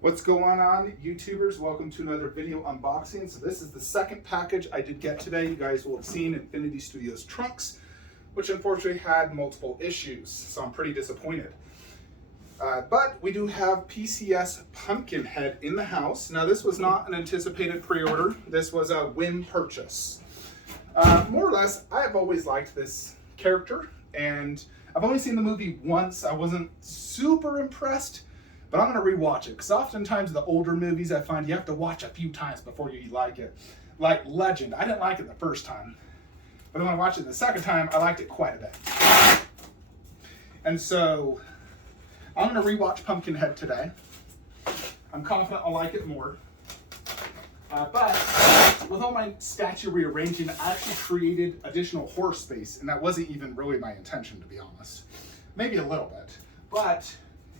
What's going on, YouTubers? Welcome to another video unboxing. So this is the second package I did get today. You guys will have seen Infinity Studios trunks, which unfortunately had multiple issues, so I'm pretty disappointed. But we do have PCS Pumpkinhead in the house. Now this was not an anticipated pre-order. This was a whim purchase. More or less, I have always liked this character, and I've only seen the movie once. I wasn't super impressed, but I'm going to rewatch it, because oftentimes the older movies I find you have to watch a few times before you like it. Like Legend, I didn't like it the first time, but when I watched it the second time, I liked it quite a bit. And so I'm going to rewatch Pumpkinhead today. I'm confident I'll like it more. But with all my statue rearranging, I actually created additional horse space, and that wasn't even really my intention, to be honest. Maybe a little bit, but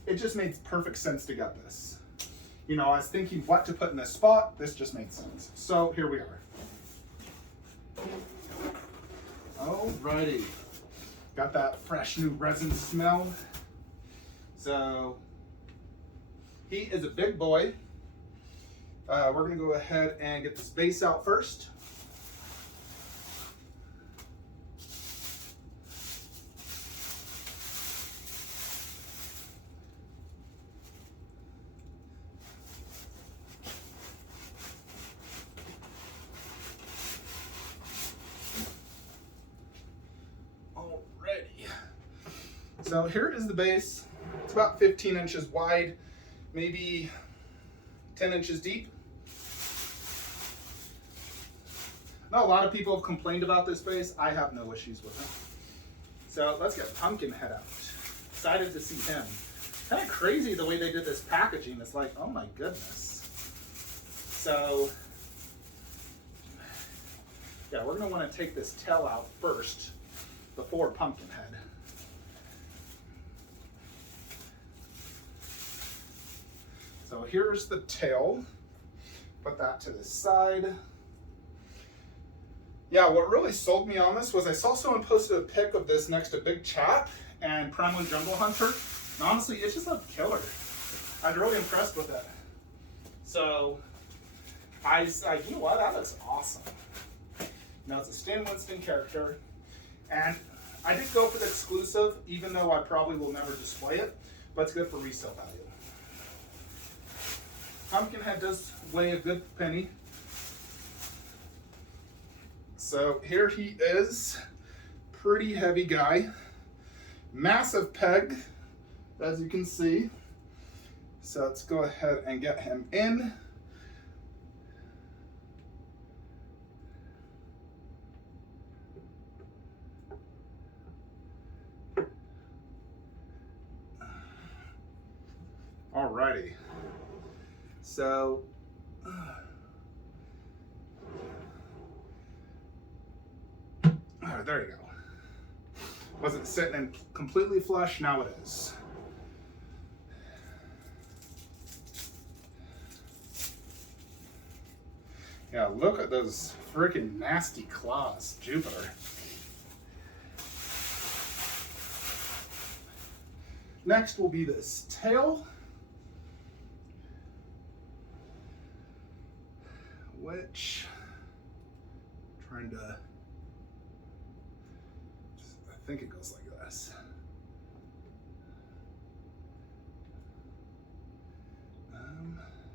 it just made perfect sense to get this. You know, I was thinking what to put in this spot. This just made sense. So here we are. Alrighty. Got that fresh new resin smell. So he is a big boy. We're gonna go ahead and get this base out first. So here is the base. It's about 15 inches wide, maybe 10 inches deep. Now, a lot of people have complained about this base. I have no issues with it. So let's get Pumpkinhead out. Excited to see him. Kind of crazy the way they did this packaging. It's like, oh my goodness. So yeah, we're gonna want to take this tail out first before Pumpkinhead. So here's the tail. Put that to the side. Yeah, what really sold me on this was I saw someone posted a pic of this next to Big Chap and Primal Jungle Hunter. And honestly, it just looked killer. I was really impressed with it. So I you know what, that looks awesome. Now it's a Stan Winston character. And I did go for the exclusive, even though I probably will never display it, but it's good for resale value. Pumpkinhead does weigh a good penny. So here he is, pretty heavy guy, massive peg, as you can see. So let's go ahead and get him in. Alrighty. So, there you go. Wasn't sitting in completely flush, now it is. Yeah, look at those freaking nasty claws, Jupiter. Next will be this tail, which I'm trying to, I think it goes like this.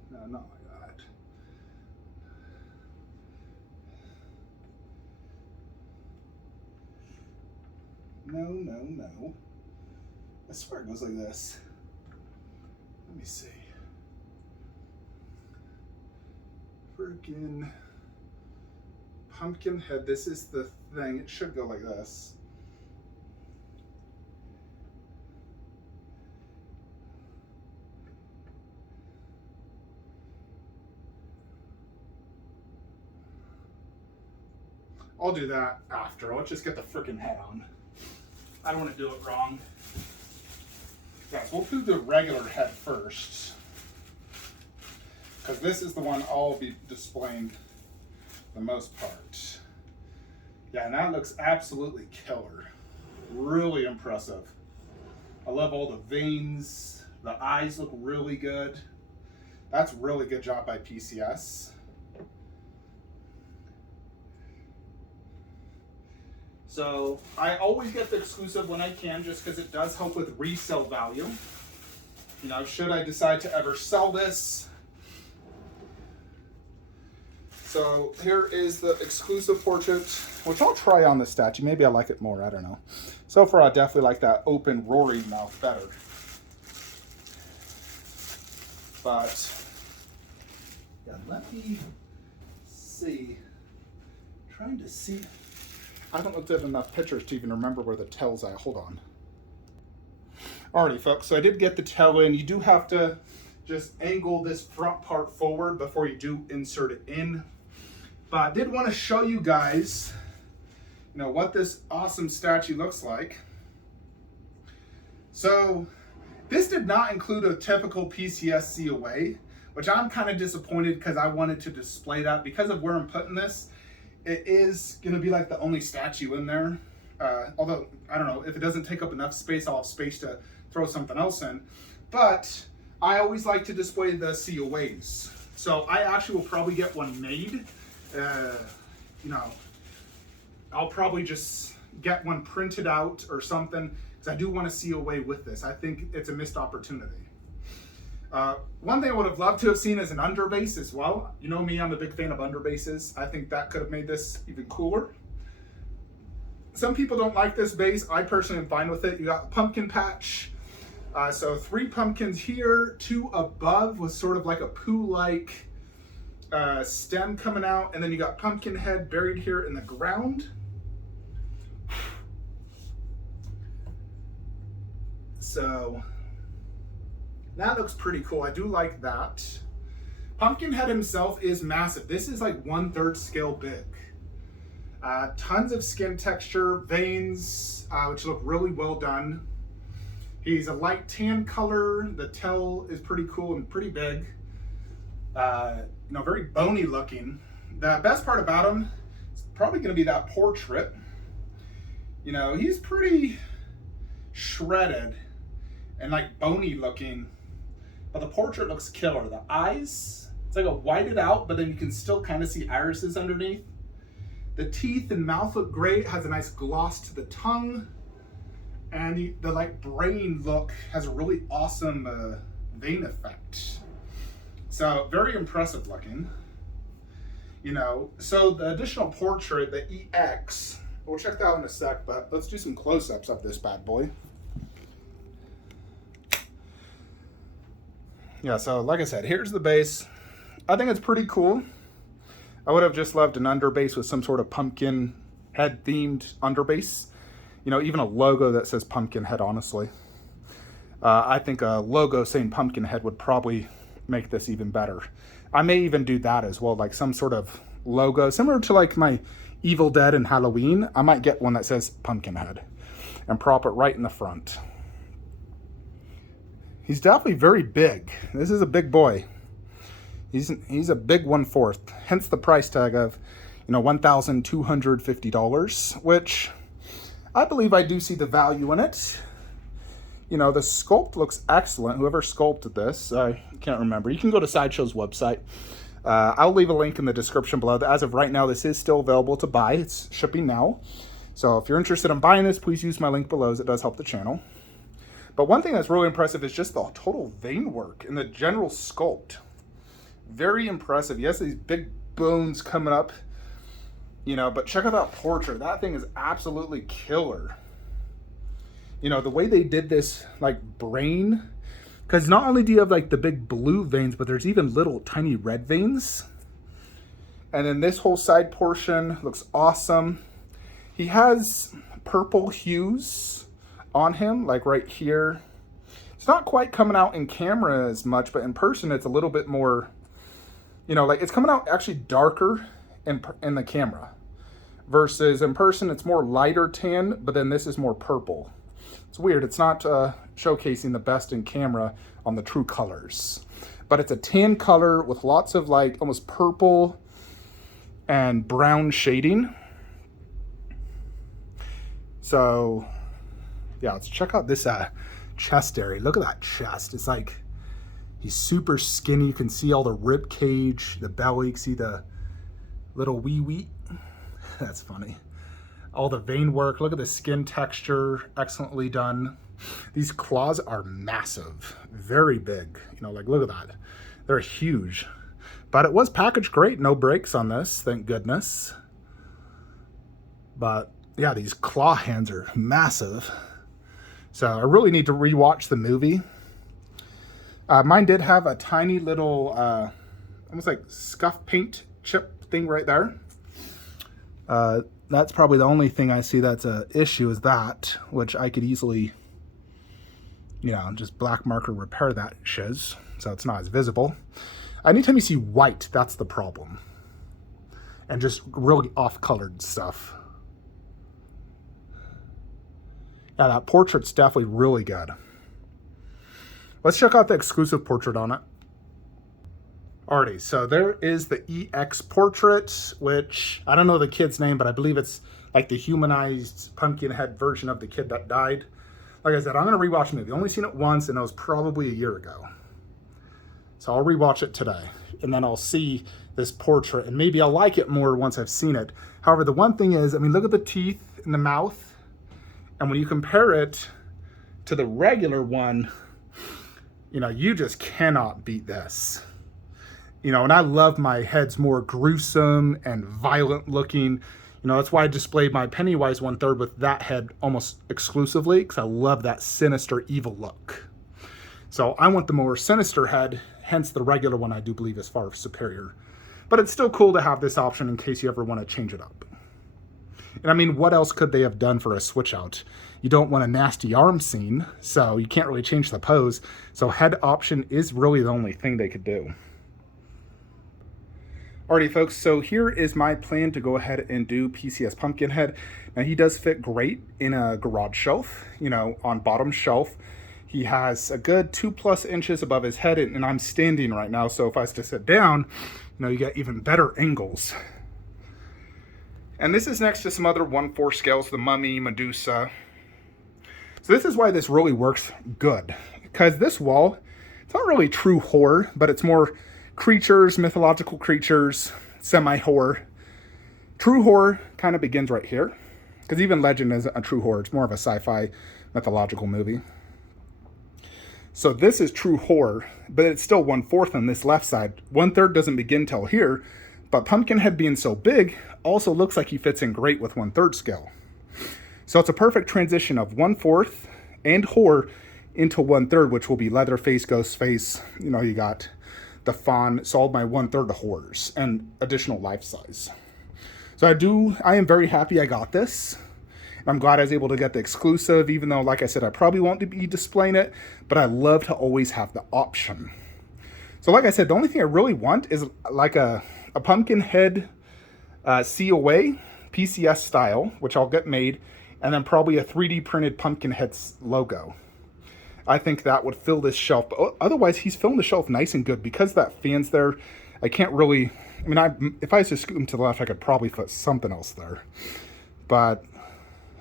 No, not like that. No. I swear it goes like this. Let me see. Freaking Pumpkinhead, this is the thing. It should go like this. I'll do that after. Let's just get the freaking head on. I don't want to do it wrong. Yes, we'll do the regular head first, because this is the one I'll be displaying the most part. Yeah, and that looks absolutely killer. Really impressive. I love all the veins. The eyes look really good. That's really good job by PCS. So I always get the exclusive when I can, just because it does help with resale value. You know, should I decide to ever sell this. So here is the exclusive portrait, which I'll try on the statue. Maybe I like it more, I don't know. So far, I definitely like that open roaring mouth better. But, yeah, let me see. I'm trying to see. I haven't looked at enough pictures to even remember where the tail's at. Hold on. Alrighty, folks, so I did get the tail in. You do have to just angle this front part forward before you do insert it in. But I did want to show you guys, you know, what this awesome statue looks like. So this did not include a typical PCS COA, which I'm kind of disappointed because I wanted to display that. Because of where I'm putting this, it is going to be like the only statue in there. Although, I don't know, if it doesn't take up enough space, I'll have space to throw something else in. But I always like to display the COAs. So I actually will probably get one made. You know, I'll probably just get one printed out or something, because I do want to COA with this. I think it's a missed opportunity. One thing I would have loved to have seen is an underbase as well. You know me, I'm a big fan of underbases. I think that could have made this even cooler. Some people don't like this base. I personally am fine with it. You got a pumpkin patch. So 3 pumpkins here, 2 above with sort of like a poo-like stem coming out, and then you got Pumpkinhead buried here in the ground. So that looks pretty cool. I do like that. Pumpkinhead himself is massive. This is like 1/3 scale big. Tons of skin texture, veins, which look really well done. He's a light tan color. The tail is pretty cool and pretty big. You know, very bony looking. The best part about him is probably going to be that portrait. You know, he's pretty shredded and like bony looking, but the portrait looks killer. The eyes, it's like a whited out, but then you can still kind of see irises underneath. The teeth and mouth look great. Has a nice gloss to the tongue, and the like brain look has a really awesome vein effect. So very impressive looking. You know, so the additional portrait, the EX, we'll check that out in a sec, but let's do some close-ups of this bad boy. Yeah, so like I said, here's the base. I think it's pretty cool. I would have just loved an underbase with some sort of pumpkin head themed underbase. You know, even a logo that says Pumpkinhead, honestly. I think a logo saying Pumpkinhead would probably make this even better. I may even do that as well, like some sort of logo, similar to like my Evil Dead and Halloween. I might get one that says Pumpkinhead and prop it right in the front. He's definitely very big. This is a big boy. He's a big 1/4, hence the price tag of, you know, $1,250, which I believe I do see the value in it. You know, the sculpt looks excellent. Whoever sculpted this, I can't remember. You can go to Sideshow's website. I'll leave a link in the description below. As of right now, this is still available to buy. It's shipping now. So if you're interested in buying this, please use my link below, as it does help the channel. But one thing that's really impressive is just the total vein work and the general sculpt. Very impressive. Yes, these big bones coming up, you know, but check out that portrait. That thing is absolutely killer. You know, the way they did this, like, brain, because not only do you have, like, the big blue veins, but there's even little tiny red veins. And then this whole side portion looks awesome. He has purple hues on him, like right here. It's not quite coming out in camera as much, but in person it's a little bit more, you know, like it's coming out actually darker in the camera. Versus in person it's more lighter tan, but then this is more purple. It's weird, it's not showcasing the best in camera on the true colors. But it's a tan color with lots of like almost purple and brown shading. So yeah, let's check out this chest area. Look at that chest. It's like He's super skinny. You can see all the rib cage, the belly. You can see the little wee. That's funny. All the vein work. Look at the skin texture. Excellently done. These claws are massive. Very big. You know, like, look at that. They're huge. But it was packaged great. No breaks on this. Thank goodness. But, yeah, these claw hands are massive. So I really need to rewatch the movie. Mine did have a tiny little, almost like scuff paint chip thing right there. That's probably the only thing I see that's an issue is that, which I could easily, you know, just black marker repair that shiz, so it's not as visible. Anytime you see white, that's the problem. And just really off-colored stuff. Yeah, that portrait's definitely really good. Let's check out the exclusive portrait on it. Alrighty, so there is the EX portrait, which I don't know the kid's name, but I believe it's like the humanized Pumpkinhead version of the kid that died. Like I said, I'm going to rewatch the movie. I've only seen it once, and it was probably a year ago. So I'll rewatch it today, and then I'll see this portrait, and maybe I'll like it more once I've seen it. However, the one thing is, I mean, look at the teeth in the mouth, and when you compare it to the regular one, you know, you just cannot beat this. You know, and I love my heads more gruesome and violent looking. You know, that's why I displayed my Pennywise 1/3 with that head almost exclusively, because I love that sinister, evil look. So I want the more sinister head, hence the regular one I do believe is far superior. But it's still cool to have this option in case you ever want to change it up. And I mean, what else could they have done for a switch out? You don't want a nasty arm scene, so you can't really change the pose. So head option is really the only thing they could do. Alrighty folks, so here is my plan to go ahead and do PCS Pumpkinhead. Now he does fit great in a garage shelf, you know, on bottom shelf. He has a good 2+ inches above his head, and I'm standing right now, so if I was to sit down, you know, you get even better angles. And this is next to some other 1/4 scales, the Mummy, Medusa. So this is why this really works good, because this wall, it's not really true horror, but it's more creatures, mythological creatures, semi-horror. True horror kind of begins right here, because even Legend isn't a true horror. It's more of a sci-fi mythological movie. So this is true horror, but it's still 1/4 on this left side. 1/3 doesn't begin till here, but Pumpkinhead being so big also looks like he fits in great with 1/3 scale. So it's a perfect transition of 1/4 and horror into 1/3, which will be Leatherface, Ghostface. You know, you got the Fawn, so all my 1/3 horrors and additional life size. So I am very happy I got this. I'm glad I was able to get the exclusive, even though, like I said, I probably won't be displaying it, but I love to always have the option. So like I said, the only thing I really want is like a Pumpkinhead COA, PCS style, which I'll get made, and then probably a 3D printed Pumpkinhead logo. I think that would fill this shelf. But otherwise, he's filling the shelf nice and good. Because that fan's there, I can't really... I mean, if I was to scoot him to the left, I could probably put something else there. But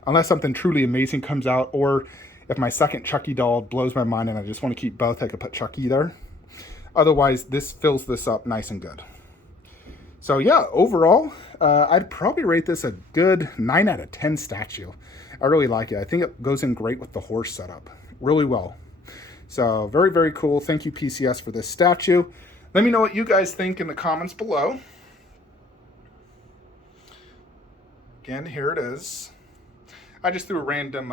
unless something truly amazing comes out, or if my second Chucky doll blows my mind and I just want to keep both, I could put Chucky there. Otherwise, this fills this up nice and good. So yeah, overall, I'd probably rate this a good 9 out of 10 statue. I really like it. I think it goes in great with the horse setup. Really well. So very, very cool. Thank you, PCS, for this statue. Let me know what you guys think in the comments below. Again, here it is. I just threw a random,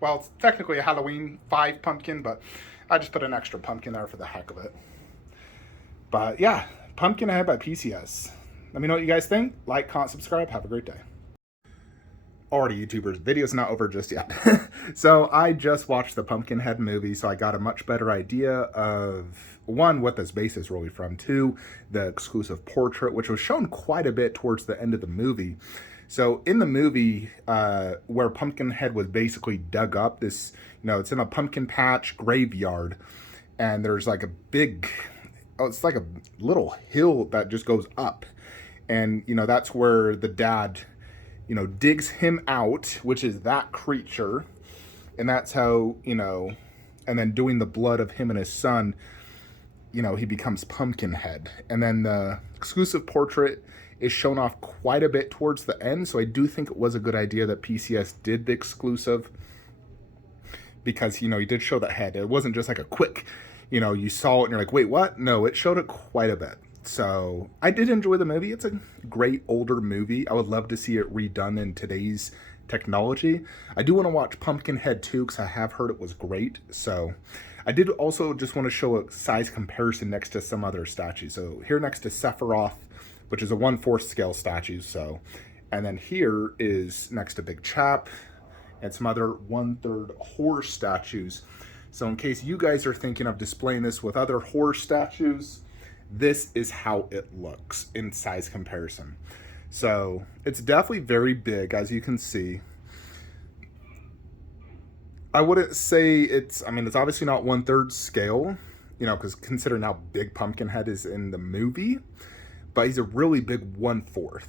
well, it's technically a Halloween 5 pumpkin, but I just put an extra pumpkin there for the heck of it. But yeah, Pumpkinhead by PCS. Let me know what you guys think. Like, comment, subscribe. Have a great day. Alrighty, YouTubers, video's not over just yet. So I just watched the Pumpkinhead movie, so I got a much better idea of, one, what this base is really from, two, the exclusive portrait, which was shown quite a bit towards the end of the movie. So in the movie, where Pumpkinhead was basically dug up, this, you know, it's in a pumpkin patch graveyard, and there's like a big, oh, it's like a little hill that just goes up. And, you know, that's where the dad, you know, digs him out, which is that creature. And that's how, you know, and then doing the blood of him and his son, you know, he becomes Pumpkinhead. And then the exclusive portrait is shown off quite a bit towards the end. So I do think it was a good idea that PCS did the exclusive, because, you know, he did show that head. It wasn't just like a quick, you know, you saw it and you're like, wait, what? No, it showed it quite a bit. So I did enjoy the movie. It's a great older movie. I would love to see it redone in today's technology. I do want to watch Pumpkinhead 2 because I have heard it was great. So I did also just want to show a size comparison next to some other statues. So here next to Sephiroth, which is a 1/4 scale statue. So, and then here is next to Big Chap and some other 1/3 horse statues. So in case you guys are thinking of displaying this with other horse statues, this is how it looks in size comparison. So it's definitely very big, as you can see. I wouldn't say it's, I mean, it's obviously not 1/3 scale, you know, because considering how big Pumpkinhead is in the movie, but he's a really big 1/4.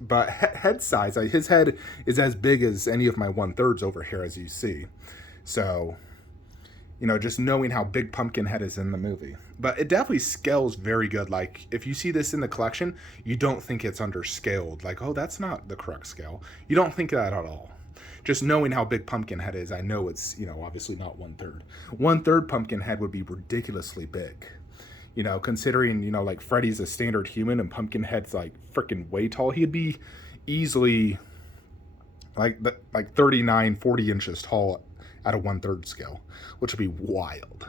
But head size, his head is as big as any of my 1/3s over here, as you see. So, you know, just knowing how big Pumpkinhead is in the movie. But it definitely scales very good. Like, if you see this in the collection, you don't think it's underscaled. Like, oh, that's not the correct scale. You don't think that at all. Just knowing how big Pumpkinhead is, I know it's, you know, obviously not 1/3. 1/3 Pumpkinhead would be ridiculously big. You know, considering, you know, like Freddy's a standard human and Pumpkinhead's like freaking way tall, he'd be easily like 39, 40 inches tall at a 1/3 scale, which would be wild.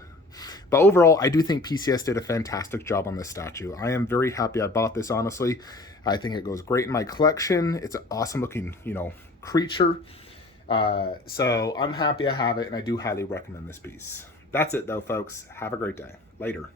But overall, I do think PCS did a fantastic job on this statue. I am very happy I bought this, honestly. I think it goes great in my collection. It's an awesome looking, you know, creature. So I'm happy I have it, and I do highly recommend this piece. That's it though, folks. Have a great day. Later.